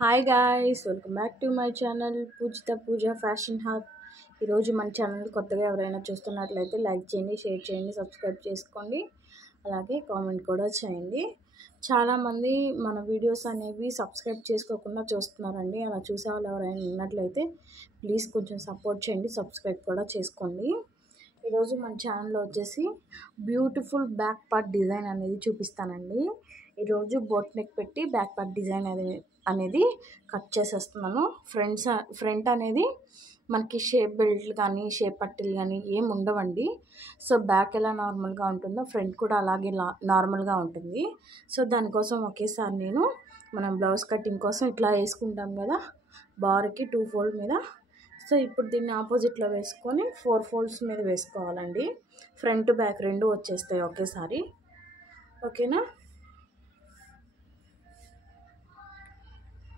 Hi guys, welcome back to my channel Poojitha Pooja fashion hub. ఈరోజు మన channel కొత్తగా ఎవరైనా చూస్తున్నట్లయితే లైక్ చేయండి, షేర్ చేయండి, సబ్స్క్రైబ్ చేసుకోండి, అలాగే కామెంట్ కూడా చేయండి. చాలామంది మన వీడియోస్ అనేవి సబ్స్క్రైబ్ చేసుకోకుండా చూస్తున్నారండి. అలా చూసే వాళ్ళు ఎవరైనా ఉన్నట్లయితే ప్లీజ్ కొంచెం సపోర్ట్ చేయండి, సబ్స్క్రైబ్ కూడా చేసుకోండి. ఈరోజు మన ఛానల్లో వచ్చేసి బ్యూటిఫుల్ బ్యాక్ పార్ట్ డిజైన్ అనేది చూపిస్తానండి. ఈరోజు బోట్ నెక్ పెట్టి బ్యాక్ పార్ట్ డిజైన్ అనేది కట్ చేసేస్తున్నాను. ఫ్రంట్ అనేది మనకి షేప్ బెల్ట్లు కానీ షేప్ పట్టీలు కానీ ఏం ఉండవండి. సో బ్యాక్ ఎలా నార్మల్గా ఉంటుందో ఫ్రంట్ కూడా అలాగే నార్మల్గా ఉంటుంది. సో దానికోసం ఒకేసారి మనం బ్లౌజ్ కటింగ్ కోసం ఇట్లా వేసుకుంటాం కదా, బార్కి 2 ఫోల్డ్ మీద. సో ఇప్పుడు దీన్ని ఆపోజిట్లో వేసుకొని 4 ఫోల్డ్స్ మీద వేసుకోవాలండి. ఫ్రంట్ బ్యాక్ రెండు వచ్చేస్తాయి ఒకేసారి. ఓకేనా?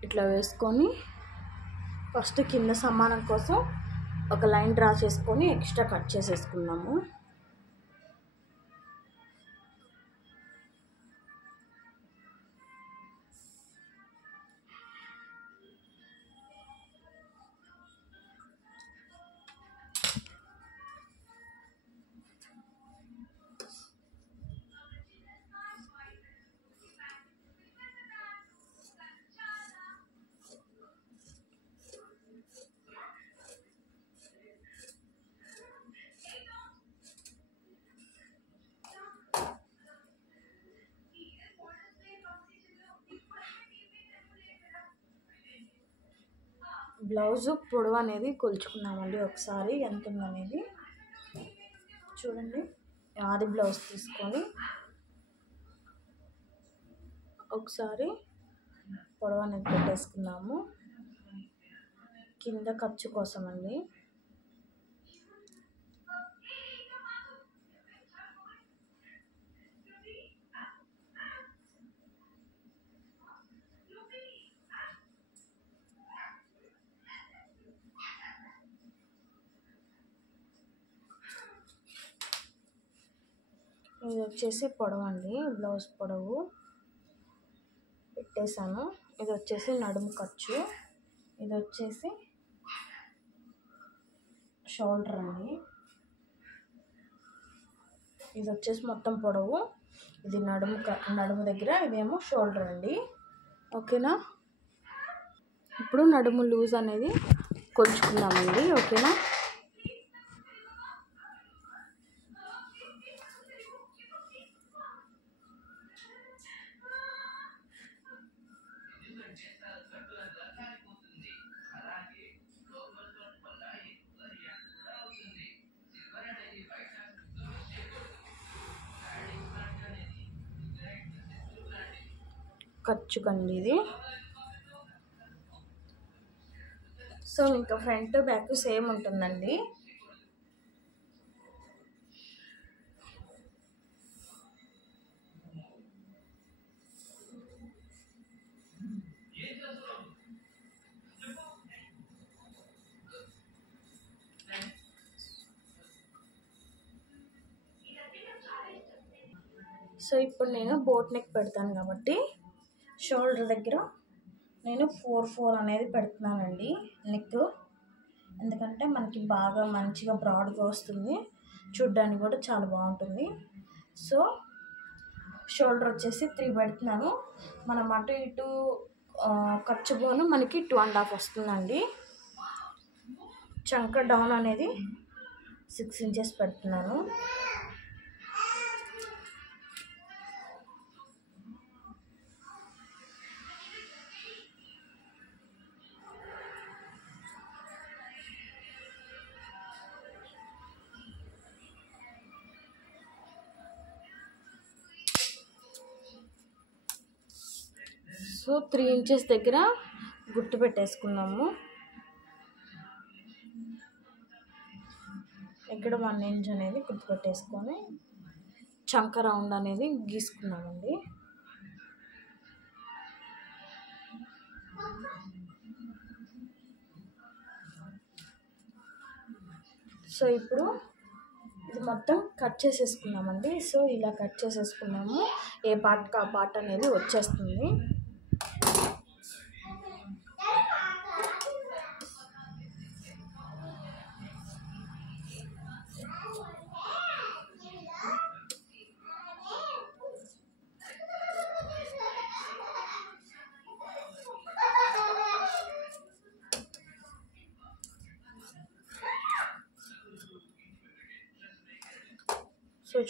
ఇట్లా వేసుకొని ఫస్ట్ కింద సమానం కోసం ఒక లైన్ డ్రా చేసుకొని ఎక్స్ట్రా కట్ చేసేసుకున్నాము. బ్లౌజు పొడవు అనేది కొలుచుకున్నామండి. ఒకసారి ఎంత ఉందనేది చూడండి. ఆది బ్లౌజ్ తీసుకొని ఒకసారి పొడవు అనేది పెట్టేసుకున్నాము. కింద ఖర్చు కోసం అండి. ఇది వచ్చేసి పొడవు అండి, బ్లౌజ్ పొడవు పెట్టేశాను. ఇది వచ్చేసి నడుము ఖర్చు, ఇది వచ్చేసి షోల్డర్ అండి. ఇది వచ్చేసి మొత్తం పొడవు, ఇది నడుము దగ్గర, ఇదేమో షోల్డర్ అండి. ఓకేనా? ఇప్పుడు నడుము లూజ్ అనేది కొలుచుకుందామండి. ఓకేనా? ఖర్చు కండి ఇది. సో ఇంకా ఫ్రంట్ బ్యాక్ సేమ్ ఉంటుందండి. సో ఇప్పుడు నేను బోట్ నెక్ పెడతాను కాబట్టి షోల్డర్ దగ్గర నేను 4 అనేది పెడుతున్నానండి నెక్. ఎందుకంటే మనకి బాగా మంచిగా బ్రాడ్గా వస్తుంది, చూడ్డానికి కూడా చాలా బాగుంటుంది. సో షోల్డర్ వచ్చేసి 3 పెడుతున్నాను. మనం అటు ఇటు ఖర్చు పోను మనకి 2.5 వస్తుందండి. చంక డౌన్ అనేది 6 ఇంచెస్ పెడుతున్నాను. సో 3 ఇంచెస్ దగ్గర గుర్తు పెట్టేసుకున్నాము. ఇక్కడ 1 ఇంచ్ అనేది గుర్తు పెట్టేసుకొని చంక రౌండ్ అనేది గీసుకున్నామండి. సో ఇప్పుడు ఇది మొత్తం కట్ చేసేసుకున్నామండి. సో ఇలా కట్ చేసేసుకున్నాము. ఏ పార్ట్కి ఆ పార్ట్ అనేది వచ్చేస్తుంది.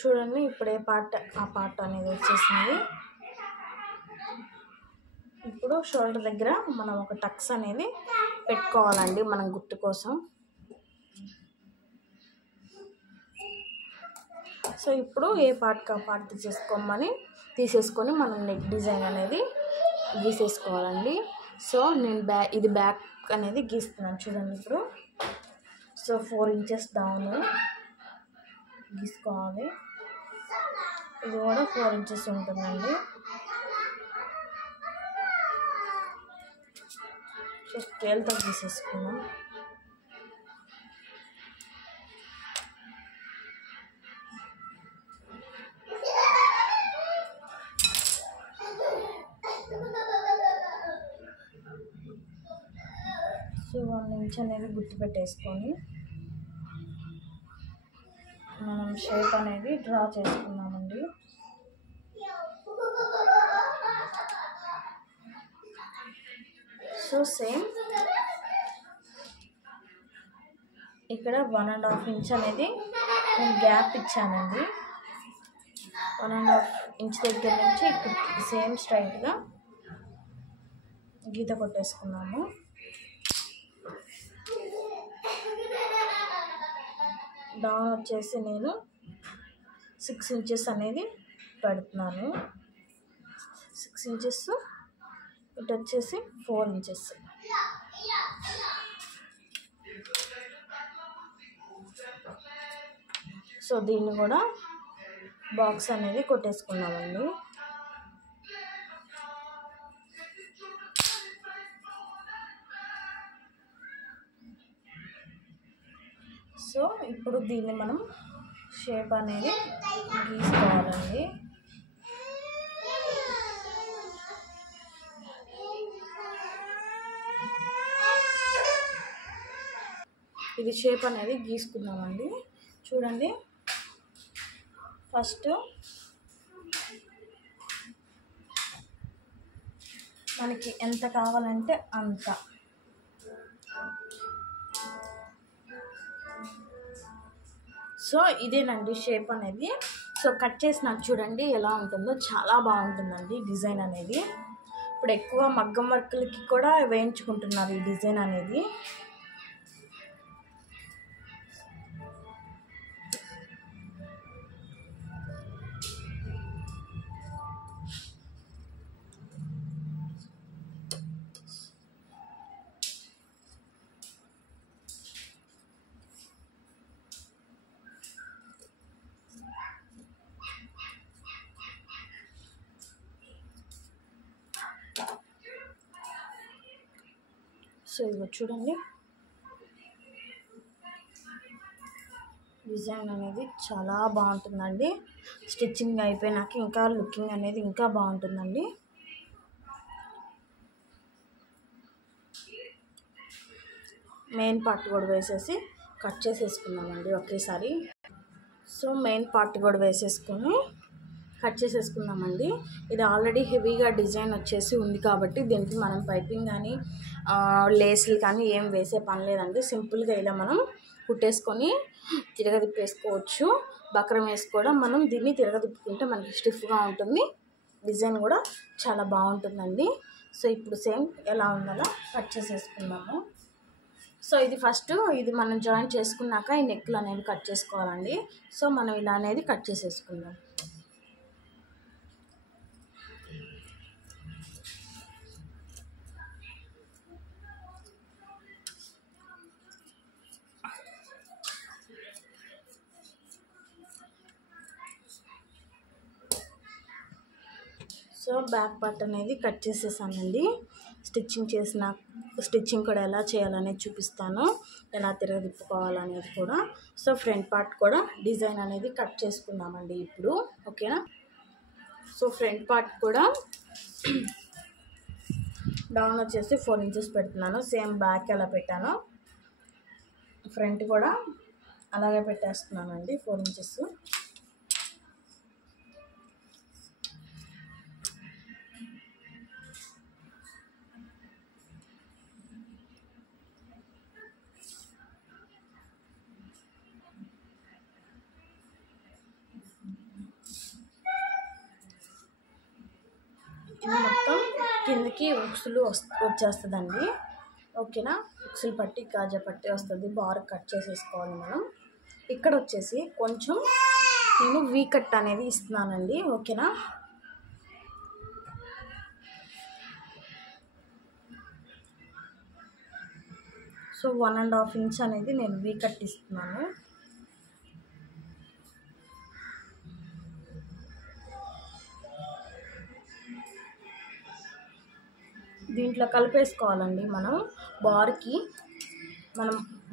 చూడండి ఇప్పుడు ఏ పార్ట్ ఆ పార్ట్ అనేది వచ్చేసింది. ఇప్పుడు షోల్డర్ దగ్గర మనం ఒక టక్స్ అనేది పెట్టుకోవాలండి మనం గుర్తు కోసం. సో ఇప్పుడు ఏ పార్ట్కి ఆ పార్ట్ తీసేసుకొని మనం నెక్ డిజైన్ అనేది గీసేసుకోవాలండి. సో నేను ఇది బ్యాక్ అనేది గీస్తున్నాను చూడండి ఇప్పుడు. సో 4 ఇంచెస్ డౌన్ గీసుకోవాలి. ఇది కూడా 4 ఇంచెస్ ఉంటుందండి. సో స్కేల్తో గీసేసుకున్నాం. సో 1 ఇంచ్ అనేది గుర్తు పెట్టేసుకొని మనం షేప్ అనేది డ్రా చేసుకున్నామండి. సో సేమ్ ఇక్కడ 1.5 ఇంచ్ అనేది నేను గ్యాప్ ఇచ్చానండి. 1.5 ఇంచ్ దగ్గర నుంచి ఇక్కడికి సేమ్ స్ట్రైట్గా గీత కొట్టేసుకున్నాము. డౌన్ వచ్చేసి నేను 6 ఇంచెస్ అనేది పెడుతున్నాను. 6 ఇంచెస్, ఇటు వచ్చేసి 4 ఇంచెస్. సో దీన్ని కూడా బాక్స్ అనేది కొట్టేసుకున్నామండి. సో ఇప్పుడు దీన్ని మనం షేప్ అనేది గీసుకోవాలండి. ఇది షేప్ అనేది గీసుకుందామండి. చూడండి ఫస్ట్ మనకి ఎంత కావాలంటే అంత. సో ఇదేనండి షేప్ అనేది. సో కట్ చేసినాక చూడండి ఎలా ఉంటుందో, చాలా బాగుంటుందండి డిజైన్ అనేది. ఇప్పుడు ఎక్కువ మగ్గం వర్కులకి కూడా వేయించుకుంటున్నారు ఈ డిజైన్ అనేది. సో ఇవి చూడండి డిజైన్ అనేది చాలా బాగుంటుందండి. స్టిచ్చింగ్ అయిపోయినాక ఇంకా లుకింగ్ అనేది ఇంకా బాగుంటుందండి. మెయిన్ పార్ట్ కూడా వేసేసి కట్ చేసేసుకున్నామండి ఒకేసారి. సో మెయిన్ పార్ట్ కూడా వేసేసుకొని కట్ చేసేసుకున్నామండి. ఇది ఆల్రెడీ హెవీగా డిజైన్ వచ్చేసి ఉంది కాబట్టి దీనికి మనం పైపింగ్ కానీ లేస్లు కానీ ఏం వేసే పని లేదండి. సింపుల్గా ఇలా మనం కుట్టేసుకొని తిరగదిప్పేసుకోవచ్చు. బక్రం వేసి కూడా మనం దీన్ని తిరగదిప్పుకుంటే మనకి స్టిఫ్గా ఉంటుంది. డిజైన్ కూడా చాలా బాగుంటుందండి. సో ఇప్పుడు సేమ్ ఎలా ఉందో కట్ చేసేసుకుందాము. సో ఇది ఫస్ట్ ఇది మనం జాయిన్ చేసుకున్నాక ఈ నెక్లు అనేవి కట్ చేసుకోవాలండి. సో మనం ఇలా అనేది కట్ చేసేసుకుందాం. సో బ్యాక్ పార్ట్ అనేది కట్ చేసేసానండి. స్టిచ్చింగ్ కూడా ఎలా చేయాలనేది చూపిస్తాను, ఎలా తిరగదిప్పుకోవాలనేది కూడా. సో ఫ్రంట్ పార్ట్ కూడా డిజైన్ అనేది కట్ చేసుకుందామండి ఇప్పుడు. ఓకేనా? సో ఫ్రంట్ పార్ట్ కూడా డౌన్ వచ్చేసి 4 ఇంచెస్ పెడుతున్నాను. సేమ్ బ్యాక్ ఎలా పెట్టానో ఫ్రంట్ కూడా అలాగే పెట్టేస్తున్నానండి 4 ఇంచెస్. మొత్తం కిందికి ఉక్సులు వచ్చేస్తుందండి. ఓకేనా, ఉక్సులు పట్టి కాజా పట్టి వస్తుంది. బార్ కట్ చేసేసుకోవాలి మనం. ఇక్కడ వచ్చేసి కొంచెం నేను వీ కట్ అనేది ఇస్తున్నానండి. ఓకేనా, సో 1.5 ఇంచ్ అనేది నేను వీ కట్ ఇస్తున్నాను. దీంట్లో కలిపేసుకోవాలండి. మనం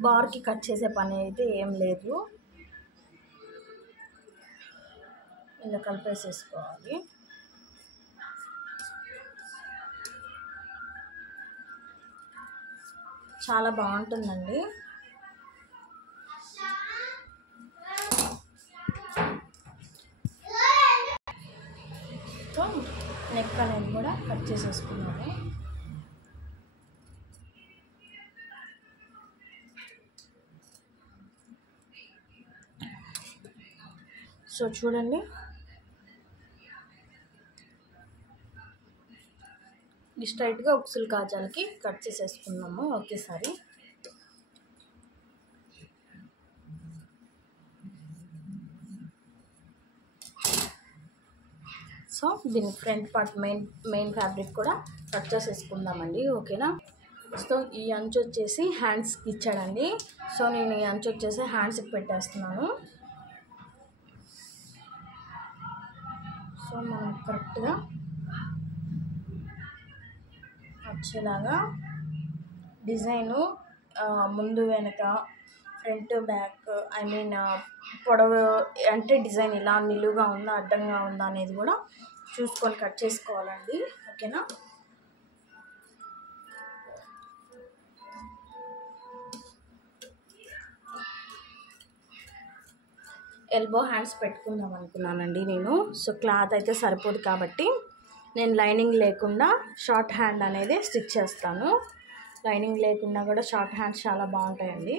బార్కి కట్ చేసే పని అయితే ఏం లేదు. ఇలా కలిపేసేసుకోవాలి. చాలా బాగుంటుందండి. సో నెక్ అనేది కూడా కట్ చేసేసుకున్నాను. సో చూడండి, స్ట్రైట్గా ఉక్సులు కాజాలకి కట్ చేసేసుకున్నాము ఒకేసారి. సో దీని ఫ్రంట్ పార్ట్ మెయిన్ ఫ్యాబ్రిక్ కూడా కట్ చేసేసుకుందామండి. ఓకేనా, సో ఈ అంచు వచ్చేసి హ్యాండ్స్కి ఇచ్చాడండి. సో నేను ఈ అంచు వచ్చేసి హ్యాండ్స్కి పెట్టేస్తున్నాను. సో మనం కరెక్ట్గా వచ్చేలాగా డిజైను ముందు వెనక ఫ్రంట్ బ్యాక్ పొడవు అంటే డిజైన్ ఇలా నిలువుగా ఉందా అడ్డంగా ఉందా అనేది కూడా చూసుకొని కట్ చేసుకోవాలండి. ఓకేనా, ఎల్బో హ్యాండ్స్ పెట్టుకుందాం అనుకున్నానండి నేను. సో క్లాత్ అయితే సరిపోదు కాబట్టి నేను లైనింగ్ లేకుండా షార్ట్ హ్యాండ్ అనేది స్టిచ్ చేస్తాను. లైనింగ్ లేకుండా కూడా షార్ట్ హ్యాండ్స్ చాలా బాగుంటాయండి.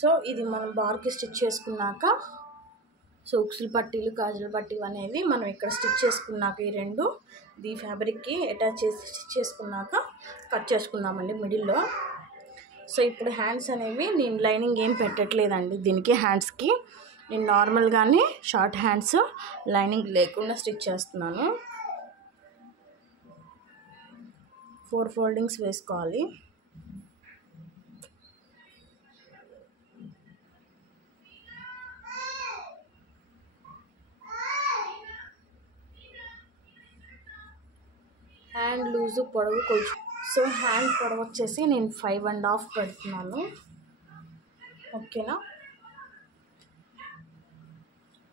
సో ఇది మనం బార్కి స్టిచ్ చేసుకున్నాక, సో ఉక్సులు పట్టీలు గాజుల పట్టీలు అనేవి మనం ఇక్కడ స్టిచ్ చేసుకున్నాక ఈ ఫ్యాబ్రిక్కి అటాచ్ చేసి స్టిచ్ చేసుకున్నాక కట్ చేసుకుందామండి మిడిల్లో. సో ఇప్పుడు హ్యాండ్స్ అనేవి నేను లైనింగ్ ఏం పెట్టట్లేదండి. దీనికి హ్యాండ్స్కి నేను నార్మల్గానే షార్ట్ హ్యాండ్స్ లైనింగ్ లేకుండా స్టిచ్ చేస్తున్నాను. 4 ఫోల్డింగ్స్ వేసుకోవాలి. హ్యాండ్ లూజు పొడవు కొంచెం, సో హ్యాండ్ పొడవు వచ్చేసి నేను 5.5 పెడుతున్నాను. ఓకేనా,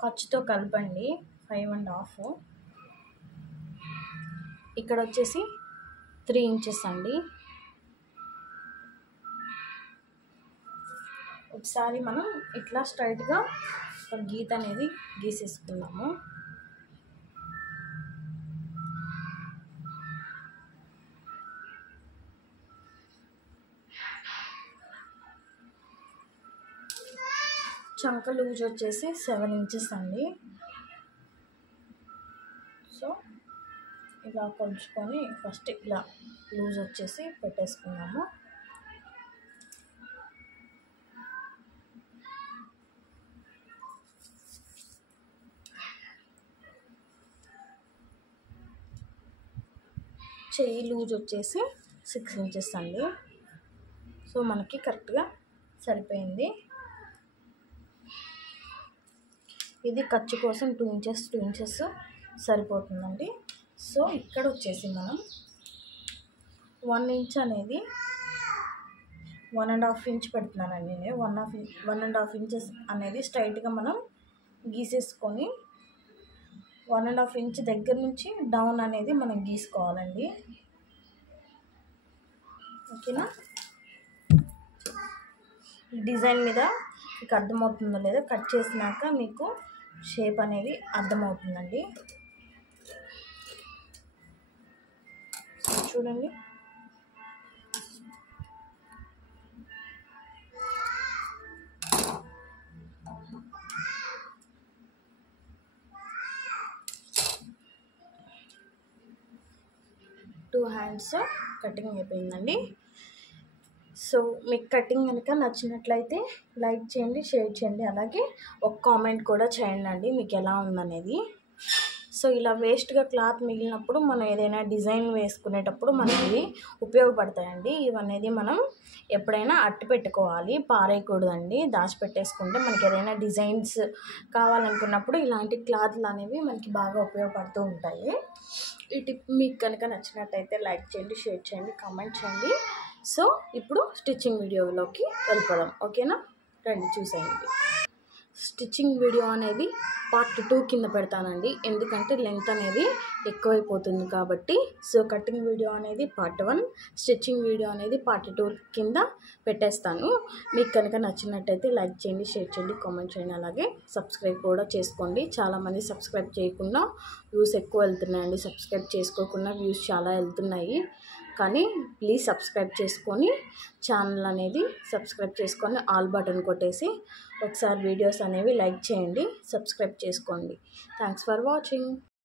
ఖర్చుతో కలపండి 5.5. ఇక్కడ వచ్చేసి 3 ఇంచెస్ అండి. ఒకసారి మనం ఇట్లా స్ట్రైట్గా ఒక గీత అనేది గీసేసుకున్నాము. చంక లూజ్ వచ్చేసి 7 ఇంచెస్ అండి. సో ఇలా కొలుచుకొని ఫస్ట్ ఇలా లూజ్ వచ్చేసి పెట్టేసుకున్నాము. చెయ్యి లూజ్ వచ్చేసి 6 ఇంచెస్ అండి. సో మనకి కరెక్ట్గా సరిపోయింది. ఇది ఖర్చు కోసం 2 ఇంచెస్ సరిపోతుందండి. సో ఇక్కడ వచ్చేసి మనం 1 ఇంచ్ అనేది 1.5 ఇంచ్ పెడుతున్నానండి నేను. 1.5 ఇంచెస్ అనేది స్ట్రైట్గా మనం గీసేసుకొని 1.5 ఇంచ్ దగ్గర నుంచి డౌన్ అనేది మనం గీసుకోవాలండి. ఓకేనా, ఈ డిజైన్ మీద మీకు అర్థమవుతుందో లేదో కట్ చేసినాక మీకు షేప్ అనేది అర్థమవుతుందండి. చూడండి, 2 హ్యాండ్స్ కటింగ్ అయిపోయిందండి. సో మీకు కటింగ్ కనుక నచ్చినట్లయితే లైక్ చేయండి, షేర్ చేయండి, అలాగే ఒక కామెంట్ కూడా చేయండి మీకు ఎలా ఉందనేది. సో ఇలా వేస్ట్గా క్లాత్ మిగిలినప్పుడు మనం ఏదైనా డిజైన్ వేసుకునేటప్పుడు మనకి ఉపయోగపడతాయండి. ఇవనేది మనం ఎప్పుడైనా అట్టి పెట్టుకోవాలి, పారేయకూడదండి. దాచిపెట్టేసుకుంటే మనకి ఏదైనా డిజైన్స్ కావాలనుకున్నప్పుడు ఇలాంటి క్లాత్లు అనేవి మనకి బాగా ఉపయోగపడుతూ ఉంటాయి. ఈ టిప్ మీకు కనుక నచ్చినట్టయితే లైక్ చేయండి, షేర్ చేయండి, కామెంట్ చేయండి. సో ఇప్పుడు స్టిచ్చింగ్ వీడియోలోకి వెళ్ళిపోదాం. ఓకేనా, రండి చూసేయండి. స్టిచ్చింగ్ వీడియో అనేది పార్ట్ 2 కింద పెడతానండి, ఎందుకంటే లెంత్ అనేది ఎక్కువైపోతుంది కాబట్టి. సో కటింగ్ వీడియో అనేది పార్ట్ 1, స్టిచ్చింగ్ వీడియో అనేది పార్ట్ 2 కింద పెట్టేస్తాను. మీకు కనుక నచ్చినట్టయితే లైక్ చేయండి, షేర్ చేయండి, కామెంట్ చేయండి, అలాగే సబ్స్క్రైబ్ కూడా చేసుకోండి. చాలామంది సబ్స్క్రైబ్ చేయకుండా వ్యూస్ ఎక్కువ వెళ్తున్నాయండి, సబ్స్క్రైబ్ చేసుకోకుండా వ్యూస్ చాలా వెళ్తున్నాయి. కానీ ప్లీజ్ సబ్స్క్రైబ్ చేసుకొని ఛానల్ అనేది సబ్స్క్రైబ్ చేసుకొని ఆల్ బటన్ కొట్టేసి ఒకసారి వీడియోస్ అనేవి లైక్ చేయండి, సబ్స్క్రైబ్ చేసుకోండి. Thanks for watching.